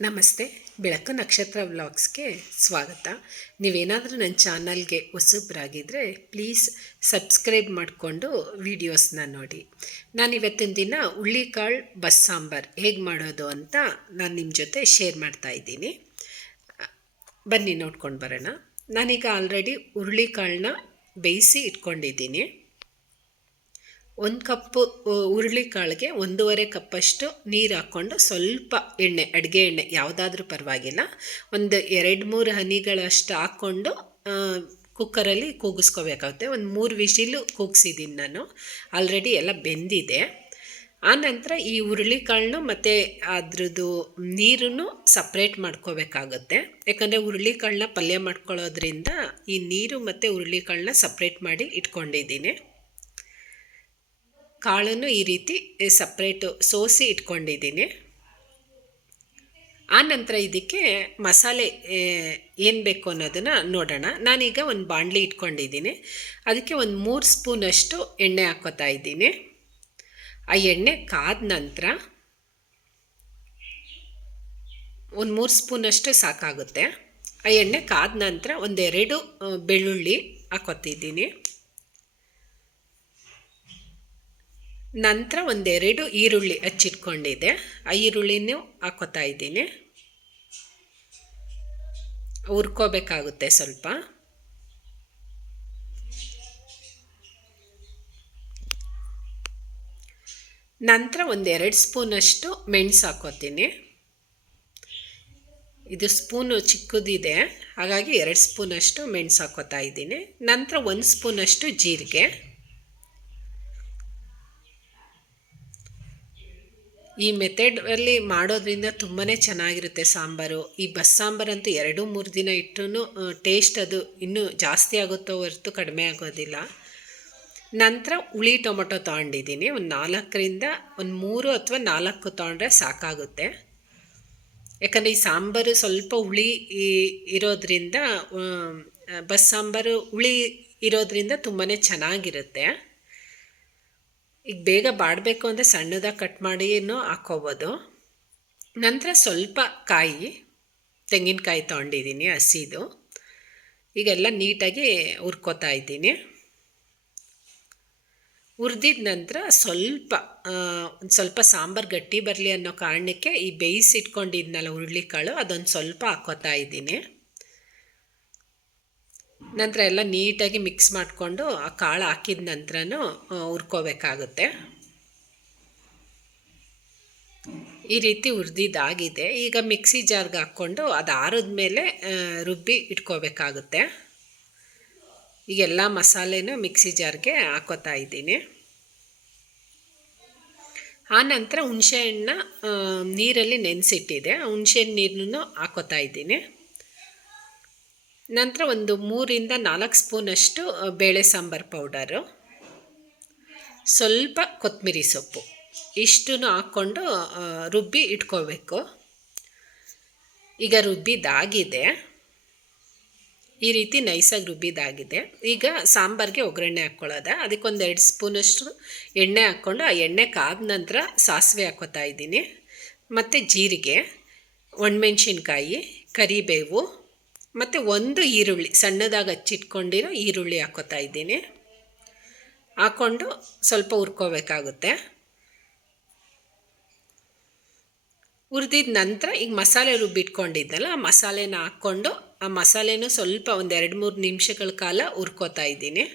ನಮಸ್ತೆ. ಬೆಳಕು ನಕ್ಷತ್ರ ವ್ಲಾಗ್ಸ್ಗೆ ಸ್ವಾಗತ. ನೀವೇನಾದರೂ ನನ್ನ ಚಾನಲ್ಗೆ ಹೊಸಬ್ರಾಗಿದ್ದರೆ ಪ್ಲೀಸ್ ಸಬ್ಸ್ಕ್ರೈಬ್ ಮಾಡಿಕೊಂಡು ವೀಡಿಯೋಸ್ನ ನೋಡಿ. ನಾನಿವತ್ತಿನ ದಿನ ಹುಳ್ಳಿಕಾಳು ಬಸ್ಸಾಂಬಾರು ಹೇಗೆ ಮಾಡೋದು ಅಂತ ನಾನು ನಿಮ್ಮ ಜೊತೆ ಶೇರ್ ಮಾಡ್ತಾಯಿದ್ದೀನಿ. ಬನ್ನಿ ನೋಡ್ಕೊಂಡು ಬರೋಣ. ನಾನೀಗ ಆಲ್ರೆಡಿ ಹುರುಳಿಕಾಳನ್ನ ಬೇಯಿಸಿ ಇಟ್ಕೊಂಡಿದ್ದೀನಿ. 1 ಕಪ್ಪು ಹುರುಳಿಕಾಳಿಗೆ 1.5 ಕಪ್ಪಷ್ಟು ನೀರು ಹಾಕ್ಕೊಂಡು ಸ್ವಲ್ಪ ಎಣ್ಣೆ, ಅಡುಗೆ ಎಣ್ಣೆ ಯಾವುದಾದ್ರೂ ಪರವಾಗಿಲ್ಲ, ಒಂದು 2-3 ಹನಿಗಳಷ್ಟು ಹಾಕ್ಕೊಂಡು ಕುಕ್ಕರಲ್ಲಿ ಕೂಗಿಸ್ಕೋಬೇಕಾಗುತ್ತೆ. ಒಂದು 3 ವಿಷಿಲು ಕೂಗಿಸಿದ್ದೀನಿ ನಾನು. ಆಲ್ರೆಡಿ ಎಲ್ಲ ಬೆಂದಿದೆ. ಆನಂತರ ಈ ಹುರುಳಿಕಾಳನ್ನು ಮತ್ತು ಅದ್ರದ್ದು ನೀರನ್ನು ಸಪ್ರೇಟ್ ಮಾಡ್ಕೋಬೇಕಾಗುತ್ತೆ. ಯಾಕಂದರೆ ಹುರುಳಿಕಾಳನ್ನ ಪಲ್ಯ ಮಾಡ್ಕೊಳ್ಳೋದ್ರಿಂದ ಈ ನೀರು ಮತ್ತು ಹುರುಳಿಕಾಳನ್ನ ಸಪ್ರೇಟ್ ಮಾಡಿ ಇಟ್ಕೊಂಡಿದ್ದೀನಿ. ಕಾಳನ್ನು ಈ ರೀತಿ ಸಪ್ರೇಟು ಸೋಸಿ ಇಟ್ಕೊಂಡಿದ್ದೀನಿ. ಆನಂತರ ಇದಕ್ಕೆ ಮಸಾಲೆ ಏನು ಬೇಕು ಅನ್ನೋದನ್ನು ನೋಡೋಣ. ನಾನೀಗ ಒಂದು ಬಾಣಲಿ ಇಟ್ಕೊಂಡಿದ್ದೀನಿ. ಅದಕ್ಕೆ ಒಂದು 3 ಸ್ಪೂನಷ್ಟು ಎಣ್ಣೆ ಹಾಕ್ಕೋತಾ ಇದ್ದೀನಿ. ಆ ಎಣ್ಣೆ ಕಾದ ನಂತರ ಒಂದು 3 ಸ್ಪೂನಷ್ಟು ಸಾಕಾಗುತ್ತೆ. ಆ ಎಣ್ಣೆ ಕಾದ ನಂತರ 1-2 ಬೆಳ್ಳುಳ್ಳಿ ಹಾಕ್ಕೋತಿದ್ದೀನಿ. ನಂತರ 1-2 ಈರುಳ್ಳಿ ಹಚ್ಚಿಟ್ಕೊಂಡಿದ್ದೆ. ಆ ಈರುಳ್ಳಿನೂ ಹಾಕ್ಕೋತಾ ಇದ್ದೀನಿ. ಹುರ್ಕೋಬೇಕಾಗುತ್ತೆ ಸ್ವಲ್ಪ. ನಂತರ 1-2 ಸ್ಪೂನಷ್ಟು ಮೆಣಸು ಹಾಕ್ಕೋತೀನಿ. ಇದು ಸ್ಪೂನು ಚಿಕ್ಕದಿದೆ, ಹಾಗಾಗಿ 2 ಸ್ಪೂನಷ್ಟು ಮೆಣಸು ಹಾಕ್ಕೋತಾ ಇದ್ದೀನಿ. ನಂತರ 1 ಸ್ಪೂನಷ್ಟು ಜೀರಿಗೆ. ಈ ಮೆಥಡಲ್ಲಿ ಮಾಡೋದ್ರಿಂದ ತುಂಬಾ ಚೆನ್ನಾಗಿರುತ್ತೆ ಸಾಂಬಾರು. ಈ ಬಸ್ಸಾಂಬಾರಂತೂ 2-3 ದಿನ ಇಟ್ಟರೂ ಟೇಸ್ಟ್ ಅದು ಇನ್ನೂ ಜಾಸ್ತಿ ಆಗುತ್ತೋ ಹೊರತು ಕಡಿಮೆ ಆಗೋದಿಲ್ಲ. ನಂತರ ಹುಳಿ ಟೊಮೊಟೊ ತೊಗೊಂಡಿದ್ದೀನಿ. ಒಂದು 4ರಿಂದ 3 ಅಥವಾ 4 ತೊಗೊಂಡ್ರೆ ಸಾಕಾಗುತ್ತೆ. ಯಾಕಂದರೆ ಈ ಸಾಂಬಾರು ಸ್ವಲ್ಪ ಹುಳಿ ಇರೋದ್ರಿಂದ, ಬಸ್ಸಾಂಬಾರು ಹುಳಿ ಇರೋದ್ರಿಂದ ತುಂಬಾ ಚೆನ್ನಾಗಿರುತ್ತೆ. ಈಗ ಬೇಗ ಬಾಡಬೇಕು ಅಂದರೆ ಸಣ್ಣದಾಗಿ ಕಟ್ ಮಾಡಿನೂ ಹಾಕ್ಕೋಬೋದು. ನಂತರ ಸ್ವಲ್ಪ ತೆಂಗಿನಕಾಯಿ ತೊಗೊಂಡಿದ್ದೀನಿ ಹಸಿದು. ಈಗೆಲ್ಲ ನೀಟಾಗಿ ಹುರ್ಕೋತಾ ಇದ್ದೀನಿ. ಹುರಿದಿದ ನಂತರ ಒಂದು ಸ್ವಲ್ಪ ಸಾಂಬಾರು ಗಟ್ಟಿ ಬರಲಿ ಅನ್ನೋ ಕಾರಣಕ್ಕೆ ಈ ಬೇಯಿಸಿಟ್ಕೊಂಡಿದ್ನಲ್ಲ ಹುರುಳಿಕಾಳು, ಅದೊಂದು ಸ್ವಲ್ಪ ಹಾಕ್ಕೋತಾ ಇದ್ದೀನಿ. ನಂತರ ಎಲ್ಲ ನೀಟಾಗಿ ಮಿಕ್ಸ್ ಮಾಡಿಕೊಂಡು ಆ ಕಾಳು ಹಾಕಿದ ನಂತರನೂ ಹುರ್ಕೋಬೇಕಾಗುತ್ತೆ. ಈ ರೀತಿ ಹುರಿದಿದ್ದಾಗಿದೆ. ಈಗ ಮಿಕ್ಸಿ ಜಾರ್ಗೆ ಹಾಕ್ಕೊಂಡು ಅದು ಆರಿದ್ಮೇಲೆ ರುಬ್ಬಿ ಇಟ್ಕೋಬೇಕಾಗುತ್ತೆ. ಈಗೆಲ್ಲ ಮಸಾಲೆನೂ ಮಿಕ್ಸಿ ಜಾರ್ಗೆ ಹಾಕ್ಕೋತಾ ಇದ್ದೀನಿ. ಆನಂತರ ಹುಣಸೆಹಣ್ಣು ನೀರಲ್ಲಿ ನೆನೆಸಿಟ್ಟಿದೆ, ಹುಣಸೆಹಣ್ಣು ನೀರನ್ನು ಹಾಕ್ಕೋತಾ ಇದ್ದೀನಿ. ನಂತರ ಒಂದು 3-4 ಸ್ಪೂನಷ್ಟು ಬೇಳೆ ಸಾಂಬಾರು ಪೌಡರು, ಸ್ವಲ್ಪ ಕೊತ್ತಂಬರಿ ಸೊಪ್ಪು, ಇಷ್ಟನ್ನು ಹಾಕ್ಕೊಂಡು ರುಬ್ಬಿ ಇಟ್ಕೋಬೇಕು. ಈಗ ರುಬ್ಬಿದ್ದಾಗಿದೆ, ಈ ರೀತಿ ನೈಸಾಗಿ ರುಬ್ಬಿದ್ದಾಗಿದೆ. ಈಗ ಸಾಂಬಾರಿಗೆ ಒಗ್ಗರಣೆ ಹಾಕ್ಕೊಳ್ಳೋದ. ಅದಕ್ಕೊಂದು 2 ಸ್ಪೂನಷ್ಟು ಎಣ್ಣೆ ಹಾಕ್ಕೊಂಡು ಆ ಎಣ್ಣೆ ಕಾದ ನಂತರ ಸಾಸಿವೆ ಹಾಕ್ಕೋತಾ ಇದ್ದೀನಿ, ಮತ್ತು ಜೀರಿಗೆ, ಒಣಮೆಣ್ಸಿನ್ಕಾಯಿ, ಕರಿಬೇವು ಮತ್ತು 1 ಈರುಳ್ಳಿ ಸಣ್ಣದಾಗಿ ಹಚ್ಚಿಟ್ಕೊಂಡಿರೋ ಈರುಳ್ಳಿ ಹಾಕ್ಕೋತಾ ಇದ್ದೀನಿ. ಹಾಕ್ಕೊಂಡು ಸ್ವಲ್ಪ ಹುರ್ಕೋಬೇಕಾಗುತ್ತೆ. ಹುರಿದಿದ ನಂತರ ಈಗ ಮಸಾಲೆ ರುಬ್ಬಿಟ್ಕೊಂಡಿದ್ದಲ್ಲ, ಆ ಮಸಾಲೆನ ಹಾಕ್ಕೊಂಡು ಆ ಮಸಾಲೆನೂ ಸ್ವಲ್ಪ ಒಂದು 2-3 ನಿಮಿಷಗಳ ಕಾಲ ಹುರ್ಕೋತಾ ಇದ್ದೀನಿ.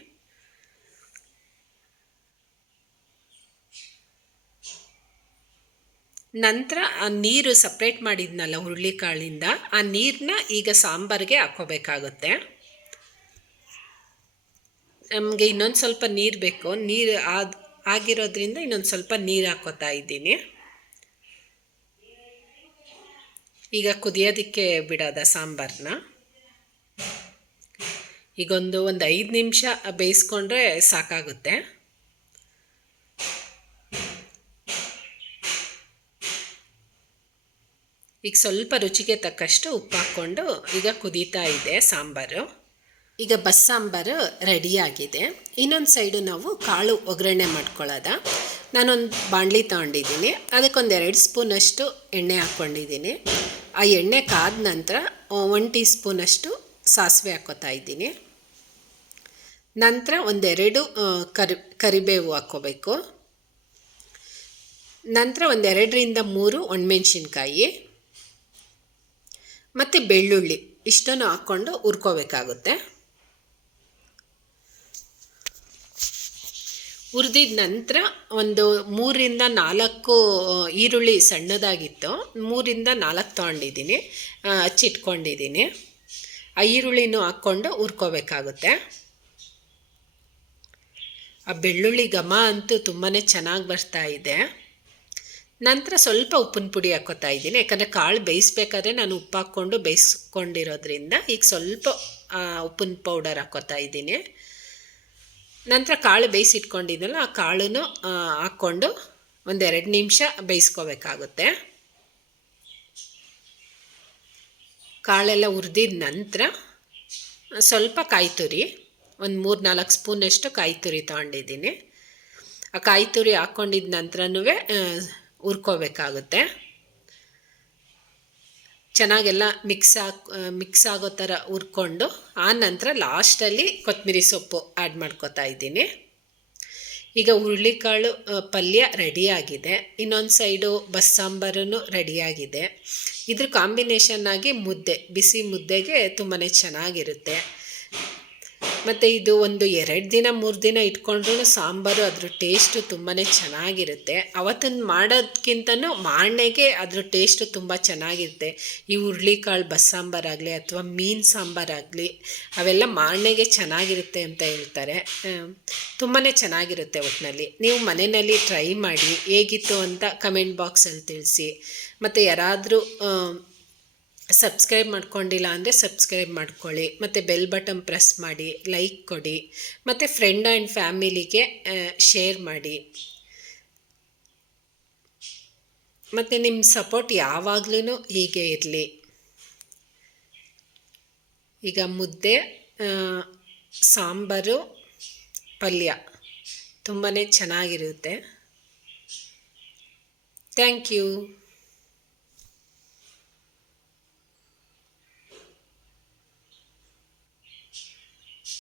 ನಂತರ ಆ ನೀರು ಸಪ್ರೇಟ್ ಮಾಡಿದ್ನಲ್ಲ ಹುರುಳಿಕಾಳಿಂದ, ಆ ನೀರನ್ನ ಈಗ ಸಾಂಬಾರಿಗೆ ಹಾಕ್ಕೋಬೇಕಾಗುತ್ತೆ. ನಮಗೆ ಇನ್ನೊಂದು ಸ್ವಲ್ಪ ನೀರು ಬೇಕು. ನೀರು ಆಗಿರೋದ್ರಿಂದ ಇನ್ನೊಂದು ಸ್ವಲ್ಪ ನೀರು ಹಾಕ್ಕೋತಾ ಇದ್ದೀನಿ. ಈಗ ಕುದಿಯೋದಕ್ಕೆ ಬಿಡೋದ ಸಾಂಬಾರನ್ನ. ಈಗೊಂದು 5 ನಿಮಿಷ ಬೇಯಿಸ್ಕೊಂಡ್ರೆ ಸಾಕಾಗುತ್ತೆ. ಈಗ ಸ್ವಲ್ಪ ರುಚಿಗೆ ತಕ್ಕಷ್ಟು ಉಪ್ಪು ಹಾಕ್ಕೊಂಡು ಈಗ ಕುದೀತಾ ಇದೆ ಸಾಂಬಾರು. ಈಗ ಬಸ್ಸಾಂಬಾರು ರೆಡಿಯಾಗಿದೆ. ಇನ್ನೊಂದು ಸೈಡು ನಾವು ಕಾಳು ಒಗ್ಗರಣೆ ಮಾಡ್ಕೊಳ್ಳೋದ. ನಾನೊಂದು ಬಾಣಲಿ ತೊಗೊಂಡಿದ್ದೀನಿ, ಅದಕ್ಕೊಂದು 2 ಸ್ಪೂನಷ್ಟು ಎಣ್ಣೆ ಹಾಕ್ಕೊಂಡಿದ್ದೀನಿ. ಆ ಎಣ್ಣೆ ಕಾದ ನಂತರ 1 ಟೀ ಸ್ಪೂನಷ್ಟು ಸಾಸಿವೆ ಹಾಕ್ಕೋತಾ ಇದ್ದೀನಿ. ನಂತರ ಒಂದೆರಡು ಕರಿಬೇವು ಹಾಕ್ಕೋಬೇಕು. ನಂತರ 2ರಿಂದ 3 ಒಣಮೆಣ್ಸಿನ್ಕಾಯಿ ಮತ್ತು ಬೆಳ್ಳುಳ್ಳಿ ಇಷ್ಟನ್ನು ಹಾಕ್ಕೊಂಡು ಹುರ್ಕೋಬೇಕಾಗುತ್ತೆ. ಹುರಿದಿದ ನಂತರ ಒಂದು 3ರಿಂದ 4 ಈರುಳ್ಳಿ ಸಣ್ಣದಾಗಿತ್ತು, 3ರಿಂದ 4 ತೊಗೊಂಡಿದ್ದೀನಿ, ಹಚ್ಚಿಟ್ಕೊಂಡಿದ್ದೀನಿ. ಆ ಈರುಳ್ಳಿನೂ ಹಾಕ್ಕೊಂಡು ಹುರ್ಕೋಬೇಕಾಗುತ್ತೆ. ಆ ಬೆಳ್ಳುಳ್ಳಿ ಘಮ ಅಂತೂ ತುಂಬಾ ಚೆನ್ನಾಗಿ ಬರ್ತಾ ಇದೆ. ನಂತರ ಸ್ವಲ್ಪ ಉಪ್ಪಿನ ಪುಡಿ ಹಾಕ್ಕೋತಾ ಇದ್ದೀನಿ, ಯಾಕಂದರೆ ಕಾಳು ಬೇಯಿಸ್ಬೇಕಾದ್ರೆ ನಾನು ಉಪ್ಪು ಹಾಕ್ಕೊಂಡು ಬೇಯಿಸ್ಕೊಂಡಿರೋದ್ರಿಂದ ಈಗ ಸ್ವಲ್ಪ ಉಪ್ಪಿನ ಪೌಡರ್ ಹಾಕ್ಕೋತಾ ಇದ್ದೀನಿ. ನಂತರ ಕಾಳು ಬೇಯಿಸಿಟ್ಕೊಂಡಿದ್ದಲ್ಲ ಆ ಕಾಳನ್ನು ಹಾಕ್ಕೊಂಡು 1-2 ನಿಮಿಷ ಬೇಯಿಸ್ಕೋಬೇಕಾಗುತ್ತೆ. ಕಾಳೆಲ್ಲ ಹುರಿದಿದ ನಂತರ ಸ್ವಲ್ಪ ಕಾಯಿ ತುರಿ, ಒಂದು 3-4 ಸ್ಪೂನಷ್ಟು ಕಾಯಿ ತುರಿ ತೊಗೊಂಡಿದ್ದೀನಿ. ಆ ಕಾಯಿ ತುರಿ ಹಾಕ್ಕೊಂಡಿದ್ದ ನಂತರನೂ ಹುರ್ಕೋಬೇಕಾಗುತ್ತೆ. ಚೆನ್ನಾಗೆಲ್ಲ ಮಿಕ್ಸ್ ಆಗೋ ಥರ ಹುರ್ಕೊಂಡು ಆ ನಂತರ ಲಾಸ್ಟಲ್ಲಿ ಕೊತ್ತಂಬರಿ ಸೊಪ್ಪು ಆ್ಯಡ್ ಮಾಡ್ಕೋತಾ ಇದ್ದೀನಿ. ಈಗ ಹುರುಳಿಕಾಳು ಪಲ್ಯ ರೆಡಿಯಾಗಿದೆ. ಇನ್ನೊಂದು ಸೈಡು ಬಸ್ಸಾಂಬಾರೂ ರೆಡಿಯಾಗಿದೆ. ಇದ್ರ ಕಾಂಬಿನೇಷನ್ನಾಗಿ ಮುದ್ದೆ, ಬಿಸಿ ಮುದ್ದೆಗೆ ತುಂಬಾ ಚೆನ್ನಾಗಿರುತ್ತೆ. ಮತ್ತು ಇದು ಒಂದು 2 ದಿನ 3 ದಿನ ಇಟ್ಕೊಂಡ್ರೂ ಸಾಂಬಾರು ಅದ್ರ ಟೇಸ್ಟು ತುಂಬಾ ಚೆನ್ನಾಗಿರುತ್ತೆ. ಅವತ್ತನ್ನು ಮಾಡೋದಕ್ಕಿಂತನೂ ಮಾರನೆಗೆ ಅದ್ರ ಟೇಸ್ಟು ತುಂಬ ಚೆನ್ನಾಗಿರುತ್ತೆ. ಈ ಹುರುಳಿಕಾಳು ಬಸ್ಸಾಂಬಾರಾಗಲಿ ಅಥವಾ ಮೀನು ಸಾಂಬಾರಾಗಲಿ ಅವೆಲ್ಲ ಮಾರನೆಗೆ ಚೆನ್ನಾಗಿರುತ್ತೆ ಅಂತ ಹೇಳ್ತಾರೆ. ತುಂಬಾ ಚೆನ್ನಾಗಿರುತ್ತೆ ಒಟ್ಟಿನಲ್ಲಿ. ನೀವು ಮನೆಯಲ್ಲಿ ಟ್ರೈ ಮಾಡಿ, ಹೇಗಿತ್ತು ಅಂತ ಕಮೆಂಟ್ ಬಾಕ್ಸಲ್ಲಿ ತಿಳಿಸಿ. ಮತ್ತು ಯಾರಾದರೂ ಸಬ್ಸ್ಕ್ರೈಬ್ ಮಾಡ್ಕೊಂಡಿಲ್ಲ ಅಂದರೆ ಸಬ್ಸ್ಕ್ರೈಬ್ ಮಾಡ್ಕೊಳ್ಳಿ, ಮತ್ತು ಬೆಲ್ ಬಟನ್ ಪ್ರೆಸ್ ಮಾಡಿ, ಲೈಕ್ ಕೊಡಿ, ಮತ್ತು ಫ್ರೆಂಡ್ ಆ್ಯಂಡ್ ಫ್ಯಾಮಿಲಿಗೆ ಶೇರ್ ಮಾಡಿ. ಮತ್ತು ನಿಮ್ಮ ಸಪೋರ್ಟ್ ಯಾವಾಗಲೂ ಹೀಗೆ ಇರಲಿ. ಈಗ ಮುದ್ದೆ, ಸಾಂಬಾರು, ಪಲ್ಯ ತುಂಬಾ ಚೆನ್ನಾಗಿರುತ್ತೆ. Thank you.